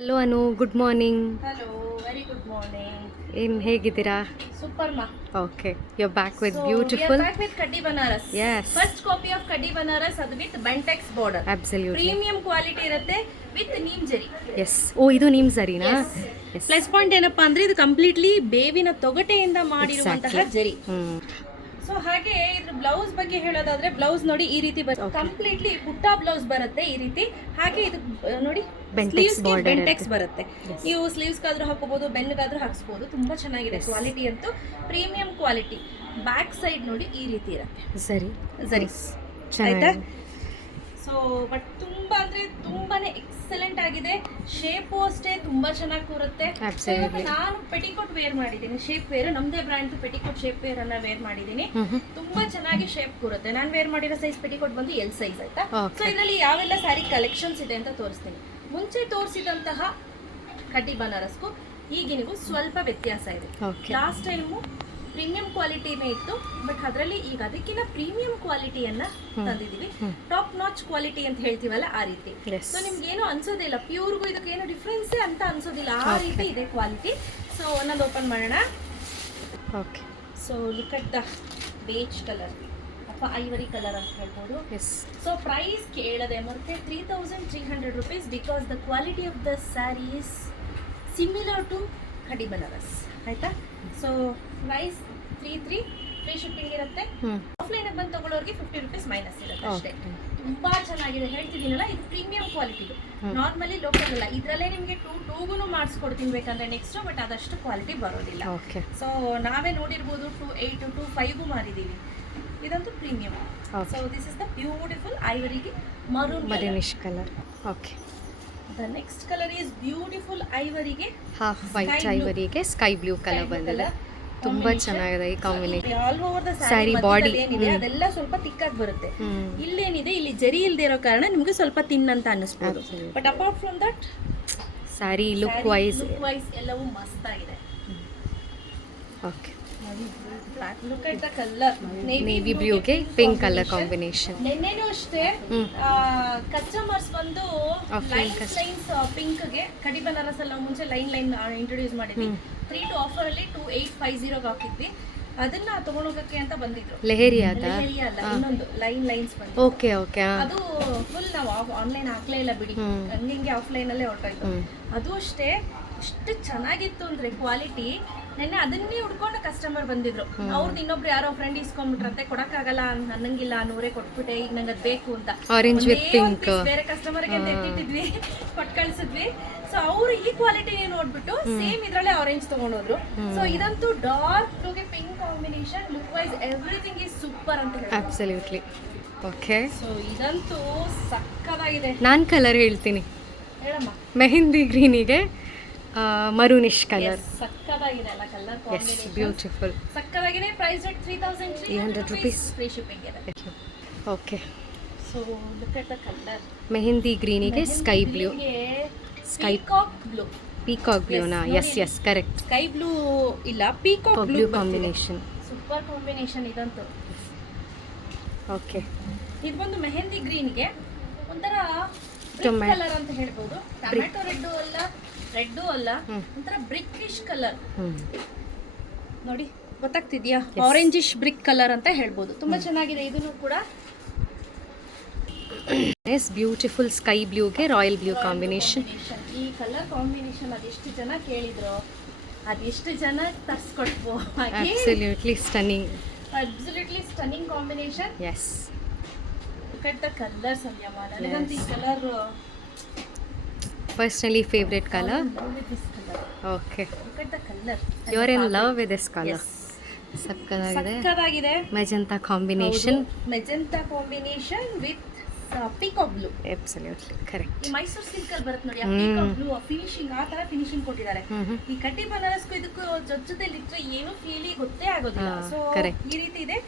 Hello Anu, good morning. Hello, very good morning. ಏನು ಹೇಗಿದ್ದೀರಾ? Super ಮಾ. Okay, you are back with So, we are beautiful. back with Kaddi Banaras. Yes. First copy of Kaddi Banaras ಅದು with Bentex border. Absolutely. Premium quality ಇರುತ್ತೆ with neem ಜರಿ. S. ಓ, ಇದು ನಿಮ್ಮ ಸರಿನಾ? S. Plus point ಏನಪ್ಪಾ ಅಂದ್ರೆ ಇದು ಕಂಪ್ಲೀಟ್ಲಿ ಬೇವಿನ ತೊಗಟೆಯಿಂದ ಮಾಡಿರುವಂತಹ ಜರಿ. ಸೊ ಹಾಗೆ ಇದ್ರ ಬ್ಲೌಸ್ ಬಗ್ಗೆ ಹೇಳೋದಾದ್ರೆ ಬ್ಲೌಸ್ ನೋಡಿ ಈ ರೀತಿ ಬರುತ್ತೆ. ಕಂಪ್ಲೀಟ್ಲಿ ಬುಟ್ಟ ಬ್ಲೌಸ್ ಬರುತ್ತೆ ಈ ರೀತಿ. ಹಾಗೆ ಇದು ನೋಡಿ ಬೆಂಟೆಕ್ಸ್ ಬರುತ್ತೆ. ನೀವು ಸ್ಲೀವ್ಸ್ ಗಾದ್ರೂ ಹಾಕೋಬಹುದು, ಬೆನ್ಗಾದ್ರೂ ಹಾಕ್ಸ್ಬೋದು. ತುಂಬಾ ಚೆನ್ನಾಗಿದೆ. ಕ್ವಾಲಿಟಿ ಅಂತೂ ಪ್ರೀಮಿಯಂ ಕ್ವಾಲಿಟಿ. ಬ್ಯಾಕ್ ಸೈಡ್ ನೋಡಿ ಈ ರೀತಿ ಇರುತ್ತೆ ಸರಿ ಸರಿ ಚೆನ್ನಾಗಿದೆ. ಆಯ್ತಾ? ಸೊ ಬಟ್ ತುಂಬಾ ಅಂದ್ರೆ ತುಂಬಾನೇ ಎಕ್ಸಲೆಂಟ್ ಆಗಿದೆ. ಶೇಪು ಅಷ್ಟೇ ತುಂಬಾ ಚೆನ್ನಾಗಿ ಕೂರುತ್ತೆ. So, ಇವಾಗ ನಾನು ಪೆಟಿಕೋಟ್ ವೇರ್ ಮಾಡಿದ್ದೀನಿ, ಶೇಪ್ ವೇರ್. ನಮ್ದೇ ಬ್ರ್ಯಾಂಡ್ ಪೆಟಿಕೋಟ್ ಶೇಪ್ ವೇರ್ ಅನ್ನ ವೇರ್ ಮಾಡಿದ್ದೀನಿ. ತುಂಬಾ ಚೆನ್ನಾಗಿ ಶೇಪ್ ಕೂರುತ್ತೆ. ನಾನು ವೇರ್ ಮಾಡಿರೋ ಸೈಜ್ ಪೆಟಿಕೋಟ್ ಬಂದು ಎಲ್ ಸೈಜ್ ಆಯ್ತಾ. ಸೊ ಇದರಲ್ಲಿ ಯಾವೆಲ್ಲ ಸ್ಯಾರಿ ಕಲೆಕ್ಷನ್ಸ್ ಇದೆ ಅಂತ ತೋರಿಸ್ತೀನಿ. ಮುಂಚೆ ತೋರಿಸಿದಂತಹ ಕಡ್ಡಿ ಬನಾರಸ್ಗೂ ಈಗಿನಿಗೂ ಸ್ವಲ್ಪ ವ್ಯತ್ಯಾಸ ಇದೆ. ಲಾಸ್ಟ್ ಟೈಮು ಪ್ರೀಮಿಯಂ ಕ್ವಾಲಿಟಿನೇ ಇತ್ತು, ಬಟ್ ಅದರಲ್ಲಿ ಈಗ ಅದಕ್ಕಿಂತ ಪ್ರೀಮಿಯಂ ಕ್ವಾಲಿಟಿಯನ್ನ ತಂದಿದೀವಿ. ಟಾಪ್ ನಾಚ್ ಕ್ವಾಲಿಟಿ ಅಂತ ಹೇಳ್ತೀವಲ್ಲ ಆ ರೀತಿ. ಸೊ ನಿಮ್ಗೆ ಏನು ಅನ್ಸೋದಿಲ್ಲ, ಪ್ಯೂರ್ಗೂ ಇದಕ್ಕೆ ಏನು ಡಿಫ್ರೆನ್ಸ್ ಅಂತ ಅನ್ಸೋದಿಲ್ಲ, ಆ ರೀತಿ ಇದೆ ಕ್ವಾಲಿಟಿ. ಸೊ ಒಂದೊಂದು ಓಪನ್ ಮಾಡೋಣ. Okay. So look at the beige colour ಅಥವಾ ಐವರಿ ಕಲರ್ ಅಂತ ಹೇಳ್ಬೋದು. ಎಸ್. ಸೊ ಪ್ರೈಸ್ ಕೇಳದೆ ಮತ್ತೆ 3300 rupees because the quality of the sari is similar to kaddi Banaras. ಆಯ್ತಾ? ಸೊ ಪ್ರೈಸ್ 33, ಫ್ರೀ ಶಿಪ್ಪಿಂಗ್ ಇರುತ್ತೆ. ಆಫ್ಲೈನ್ ಬಂದು ತಗೊಳ್ಳೋರಿಗೆ 50 rupees ಮೈನಸ್ ಇರುತ್ತೆ ಅಷ್ಟೇ. ತುಂಬಾ ಚೆನ್ನಾಗಿದೆ, ಹೇಳ್ತಿದ್ದೀನಲ್ಲ, ಇದು ಪ್ರೀಮಿಯಂ ಕ್ವಾಲಿಟಿ. ನಾರ್ಮಲಿ ಲೋಕಲ್ ಅಲ್ಲ, ಇದರಲ್ಲೇ ನಿಮಗೆ ಟೂಗೂ ಮಾಡಿಸ್ಕೊಡ್ತೀನಿ ಬೇಕಂದ್ರೆ ನೆಕ್ಸ್ಟ್, ಬಟ್ ಅದಷ್ಟು ಕ್ವಾಲಿಟಿ ಬರೋದಿಲ್ಲ. ಸೊ ನಾವೇ ನೋಡಿರ್ಬೋದು 28, 25ಗೂ ಮಾರಿದ್ದೀವಿ. ಇದಂತೂ premium. So this is the beautiful ಐವರಿಗೆ maroon colour. Okay. The next colour is beautiful ಐವರಿಗೆ ಹಾಫ್ ವೈಟ್ ಐವರಿಗೆ ಸ್ಕೈ ಬ್ಲೂ ಕಲರ್ ಬಂದಿದೆ. ತುಂಬಾ ಚೆನ್ನಾಗಿದೆ ಈ combination. All over the sari body ಏನಿದೆ ಅದೆಲ್ಲ ಸ್ವಲ್ಪ ತಿಕ್ಕಾಗಿ ಬರುತ್ತೆ. ಇಲ್ಲೇನಿದೆ, ಇಲ್ಲಿ ಜರಿ ಇಲ್ದೇ ಇರೋ ಕಾರಣ ನಿಮ್ಗೆ ಸ್ವಲ್ಪ ತಿನ್ ಅಂತ ಅನ್ನಿಸ್ಬೋದು. But apart from that sari look wise ಎಲ್ಲವೂ ಮಸ್ತ್ ಆಗಿದೆ. Okay. Look at the colour, navy ಬ್ಲೂಗೆ ಪಿಂಕ್ ಕಲರ್ ಕಾಂಬಿನೇಷನ್. ನೆನ್ನೆನೂ ಅಷ್ಟೇ ಕಸ್ಟಮರ್ಸ್ ಬಂದು ಲೈನ್ಸ್ ಪಿಂಕ್ಗೆ ಕಡಿ ಬನಾರಸ್ ಅಲ್ಲಿ ನಾವು ಮುಂಚೆ ಲೈನ್ ಇಂಟ್ರೊಡ್ಯೂಸ್ ಮಾಡಿದ್ವಿ. 3 ಆಫರ್ ಅಲ್ಲಿ 2850 ಹಾಕಿದ್ವಿ. ಅದನ್ನ ತಗೊಂಡೋಗಕ್ಕೆ ಅಂತ ಬಂದಿದ್ರು. ಲೆಹರಿ ಅಲ್ಲ, ಇನ್ನೊಂದು ಲೈನ್ಸ್ ಬಂದು. Okay okay. ಅದು ಫುಲ್ ನಾವು ಆನ್ಲೈನ್ ಹಾಕ್ಲೇ ಇಲ್ಲ ಬಿಡಿ, ಹಂಗೆ ಆಫ್ಲೈನ್ ಅಲ್ಲೇ ಹೊರಟೋಯ್ತು. ಅದು ಅಷ್ಟೇ ಎಷ್ಟು ಚೆನ್ನಾಗಿತ್ತು ಅಂದ್ರೆ ಕ್ವಾಲಿಟಿ. ನೆನ್ನೆ ಅದನ್ನೇ ಹುಡ್ಕೊಂಡು ಕಸ್ಟಮರ್ ಬಂದಿದ್ರು. ಅವ್ರದ್ದು ಇನ್ನೊಬ್ರು ಯಾರೋ ಫ್ರೆಂಡ್ ಇಸ್ಕೊಂಡ್ಬಿಟ್ರಂತೆ, ಕೊಡಕ್ಕಾಗಲ್ಲ ಅನ್ನಂಗಿಲ್ಲ, 100 ಕೊಟ್ಬಿಟ್ಟೆ, ಈಗ ನಂಗೆ ಅದು ಬೇಕು ಅಂತ ಆರೆಂಜ್ ವಿತ್ ಪಿಂಕ್ ಬೇರೆ ಕಸ್ಟಮರ್ಗೆ ಅಂತ ಎತ್ತಿಟ್ಟಿದ್ವಿ, ಕೊಟ್ಟು ಕಳ್ಸಿದ್ವಿ. ಸೊ ಅವರು ಈ ಕ್ವಾಲಿಟಿನೇ ನೋಡ್ಬಿಟ್ಟು ಸೇಮ್ ಇದ್ರಲ್ಲೇ ಆರೆಂಜ್ ತಗೊಂಡೋದ್ರು. ಸೊ ಇದಂತೂ ಡಾರ್ಕ್ ಬ್ಲೂಗೆ pink combination. Look wise everything is super ಅಂತ ಹೇಳಿ. ಅಬ್ಸಲ್ಯೂಟ್ಲಿ. ಓಕೆ. ಸೊ ಇದಂತೂ ಸಕ್ಕತ್ತಾಗಿದೆ. ನಾನು ಕಲರ್ ಹೇಳ್ತೀನಿ. ಹೇಳಮ್ಮ. ಮೆಹಂದಿ ಗ್ರೀನಿಗೆ ಮರೂನಿಶ್ ಕಲರ್. ಸಕ್ಕತ್ತಾಗಿದೆ ಅಲ್ಲ ಕಲರ್ ಕಾಂಬಿನೇಷನ್. ಬ್ಯೂಟಿಫುಲ್. ಸಕ್ಕತ್ತಾಗಿದೆ. Price rate 3300 rupees. Free shipping ಇದೆ. Okay. So look at the colour. Mehndi ಗ್ರೀನಿಗೆ sky blue. Sky blue. Peacock ಬ್ಲೂನಾ? Yes yes correct. Sky blue ಇಲ್ಲ, peacock blue combination. Super combination ಇದಂತೂ. Okay. ಇದು ಬಂದು ಮೆಹಂದಿ ಗ್ರೀನ್ಗೆ ಒಂಥರ ಕಲರ್ ಅಂತ ಹೇಳ್ಬೋದು. ಟೊಮ್ಯಾಟೊ ರೆಡ್ಡು ಅಲ್ಲ, ಒಂಥರ ಬ್ರಿಕ್ಕಿಶ್ ಕಲರ್. ನೋಡಿ ಗೊತ್ತಾಗ್ತಿದ್ಯಾ? ಆರೆಂಜಿಶ್ ಬ್ರಿಕ್ ಕಲರ್ ಅಂತ ಹೇಳ್ಬೋದು. ತುಂಬಾ ಚೆನ್ನಾಗಿದೆ ಇದನ್ನು ಕೂಡ. ಎಸ್, ಬ್ಯೂಟಿಫುಲ್ ಸ್ಕೈ ಬ್ಲೂಗೆ ರಾಯಲ್ ಬ್ಲೂ ಕಾಂಬಿನೇಷನ್. ಈ ಕಲರ್ ಕಾಂಬಿನೇಷನ್ ಅದೆಷ್ಟು ಜನ ಕೇಳಿದ್ರು, ಅದೆಷ್ಟು ಜನ ತರಿಸ್ಕೊಟ್ವು. Absolutely stunning. Absolutely stunning combination. Yes. Look at the colour ಸಂಧ್ಯಮ್ಮ. ನನಗಂತೂ ಈ colour personally favourite colour. Okay. Look at the colour. You are in love with this colour. ಸಕ್ಕತ್ತಾಗಿದೆ. Magenta combination. Magenta combination with peacock blue. Absolutely correct. ಈ Mysore silk ಅಲ್ಲಿ ಬರುತ್ತೆ ನೋಡಿ, ಆ peacock blue finishing, ಆ ತರ ಫಿನಿಶಿಂಗ್ ಕೊಟ್ಟಿದ್ದಾರೆ. ಈ ಕಡ್ಡಿ ಬನಾರಸ್ಗೂ ಇದಕ್ಕೂ ಜೊತೆಲಿ ಇಟ್ಟರೆ ಏನು ಫೀಲಿ ಗೊತ್ತೇ ಆಗೋದಿಲ್ಲ. ಸೊ ಈ ರೀತಿ ಇದೆ.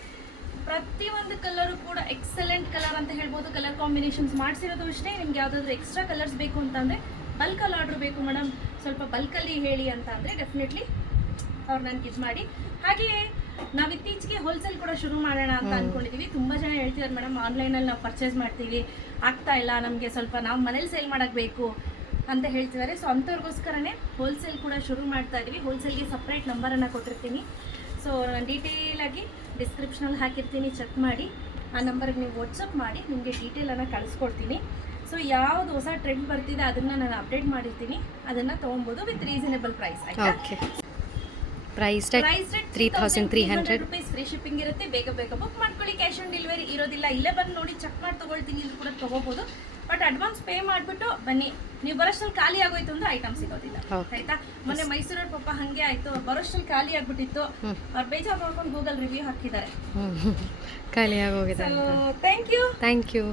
ಪ್ರತಿ ಒಂದು ಕಲರು ಕೂಡ ಎಕ್ಸಲೆಂಟ್ ಕಲರ್ ಅಂತ ಹೇಳ್ಬೋದು. ಕಲರ್ ಕಾಂಬಿನೇಷನ್ಸ್ ಮಾಡಿಸಿರೋದು ಅಷ್ಟೇ. ನಿಮ್ಗೆ ಯಾವುದಾದ್ರೂ ಎಕ್ಸ್ಟ್ರಾ ಕಲರ್ಸ್ ಬೇಕು ಅಂತಂದರೆ, ಬಲ್ಕಲ್ಲಿ ಆರ್ಡ್ರ್ ಬೇಕು ಮೇಡಮ್, ಸ್ವಲ್ಪ ಬಲ್ಕಲ್ಲಿ ಹೇಳಿ ಅಂತ ಅಂದರೆ ಡೆಫಿನೆಟ್ಲಿ ಅವ್ರು ನನಗೆ ಇದು ಮಾಡಿ. ಹಾಗೆಯೇ ನಾವು ಇತ್ತೀಚೆಗೆ ಹೋಲ್ಸೇಲ್ ಕೂಡ ಶುರು ಮಾಡೋಣ ಅಂತ ಅಂದ್ಕೊಂಡಿದ್ದೀವಿ. ತುಂಬ ಜನ ಹೇಳ್ತಿದ್ದಾರೆ ಮೇಡಮ್ ಆನ್ಲೈನಲ್ಲಿ ನಾವು ಪರ್ಚೇಸ್ ಮಾಡ್ತೀವಿ, ಆಗ್ತಾ ಇಲ್ಲ ನಮಗೆ, ಸ್ವಲ್ಪ ನಾವು ಮನೇಲಿ ಸೇಲ್ ಮಾಡೋಕ್ಕೆ ಬೇಕು ಅಂತ ಹೇಳ್ತಿದ್ದಾರೆ. ಸೊ ಅಂಥವ್ರಿಗೋಸ್ಕರನೇ ಹೋಲ್ಸೇಲ್ ಕೂಡ ಶುರು ಮಾಡ್ತಾ ಇದ್ದೀವಿ. ಹೋಲ್ಸೇಲ್ಗೆ ಸಪ್ರೇಟ್ ನಂಬರನ್ನು ಕೊಟ್ಟಿರ್ತೀನಿ. ಸೊ ನಾನು ಡೀಟೇಲಾಗಿ ಡಿಸ್ಕ್ರಿಪ್ಷನಲ್ಲಿ ಹಾಕಿರ್ತೀನಿ, ಚೆಕ್ ಮಾಡಿ. ಆ ನಂಬರ್ಗೆ ನೀವು ವಾಟ್ಸಪ್ ಮಾಡಿ, ನಿಮಗೆ ಡೀಟೇಲನ್ನು ಕಳಿಸ್ಕೊಡ್ತೀನಿ. ಸೊ ಯಾವುದು ಹೊಸ ಟ್ರೆಂಡ್ ಬರ್ತಿದೆ ಅದನ್ನು ನಾನು ಅಪ್ಡೇಟ್ ಮಾಡಿರ್ತೀನಿ, ಅದನ್ನು ತೊಗೊಬೋದು ವಿತ್ ರೀಸನೇಬಲ್ ಪ್ರೈಸ್. ಆಯಿತಾ? Okay. Price tag 3,300 rupees. Free shipping ಇರುತ್ತೆ. ಬೇಗ ಬೇಗ ಬುಕ್ ಮಾಡ್ಕೊಳ್ಳಿ. ಕ್ಯಾಶ್ ಆನ್ ಡೆಲಿವರಿ ಇರೋದಿಲ್ಲ. ಇಲ್ಲೇ ಬಂದು ನೋಡಿ ಚೆಕ್ ಮಾಡಿ ತೊಗೊಳ್ತೀನಿ ಇದು ಕೂಡ ತೊಗೋಬೋದು. ಬಟ್ ಅಡ್ವಾನ್ಸ್ ಪೇ ಮಾಡಿಬಿಟ್ಟು ಬನ್ನಿ. ನೀವು ಬರೋಷ್ಟಲ್ಲಿ ಖಾಲಿ ಆಗೋಯ್ತು ಅಂದರೆ ಐಟಮ್ ಸಿಗೋದಿಲ್ಲ. ಆಯಿತಾ? ಮೊನ್ನೆ ಮೈಸೂರವ್ರ ಪಾಪ ಹಾಗೆ ಆಯಿತು, ಬರೋಷ್ಟಲ್ಲಿ ಖಾಲಿ ಆಗಿಬಿಟ್ಟಿತ್ತು. ಅವ್ರು ಬೇಜಾರು ಮಾಡ್ಕೊಂಡು ಗೂಗಲ್ ರಿವ್ಯೂ ಹಾಕಿದ್ದಾರೆ. ಖಾಲಿ ಆಗೋಗಿದೆ. Thank you. Thank you.